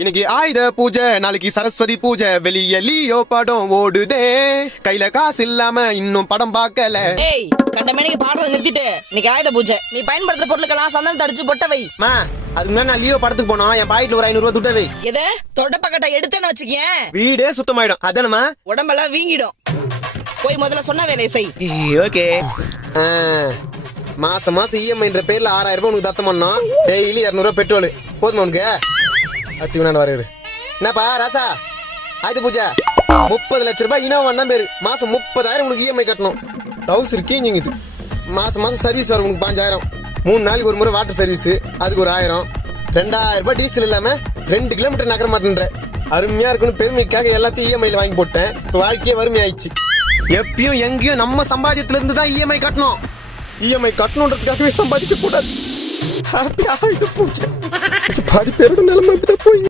இன்னைக்கு ஆயுத பூஜை, நாளைக்கு சரஸ்வதி பூஜை, வெளிய லியோ படம் ஓடுதே, கையில காசு இல்லாம இன்னும் படம் பார்க்கல. ஏய், கண்ட மணிக்கு பாடுறத நிறுத்திட்டு இன்னைக்கு ஆயுத பூஜை, நீ பயன்படுத்துற பொருளுக்கெல்லாம் சந்தனம் தடிச்சு பொட்ட வை. மா, அதுக்கு முன்னாடி நான் லியோ படத்துக்கு போனோம், என் பாக்கெட்ல ஒரு 500 ரூபாய் துட்ட வை. எதை தொட பக்கத்தை எடுத்தேன்னு வச்சுக்கேன், வீடே சுத்தமாயிடும். அதானமா? உடம்பெல்லாம் வீங்கிடும். போய் முதல்ல சொன்ன வேலையை செய். ஓகே. மாசம் மாசம் இஎம்ஐன்ற பேர்ல 6000 ரூபாய் உனக்கு தத்தம் பண்ணோம். டெய்லி 200 ரூபாய் பெட்ரோல் போதுமா உனக்கு? அத்துக்கு நான் வருது. என்னப்பா ராசா, ஆயுத பூஜை 30 லட்சம் ரூபாய் இனோவா தான் பேரு. மாசம் 30,000 உனக்கு இஎம்ஐ கட்டணும். டவுசர் கீஞ்சிங்க இது. மாசம் மாசம் சர்வீஸ் வரும் உனக்கு 5000. 3 நாளைக்கு ஒரு முறை வாட்டர் சர்வீஸ், அதுக்கு ஒரு 1000. 2000 ரூபாய் டீசல் இல்லாம 2 கிலோமீட்டர் நகர மாட்டேன்ற. அருமையா இருக்கணும் பெருமைக்காக எல்லாத்தையும் இஎம்ஐல வாங்கி போட்டேன். வாழ்க்கையே வறுமையாயிடுச்சு. எப்பயும் எங்கேயும் நம்ம சம்பாதியத்துல இருந்து தான் இஎம்ஐ கட்டணும். இஎம்ஐ கட்டணுன்றதுக்காகவே சம்பாதிக்க கூடாது. ஹாப்பி ஆயுத பூஜை. பாதி பேரோட நிலைமை போய்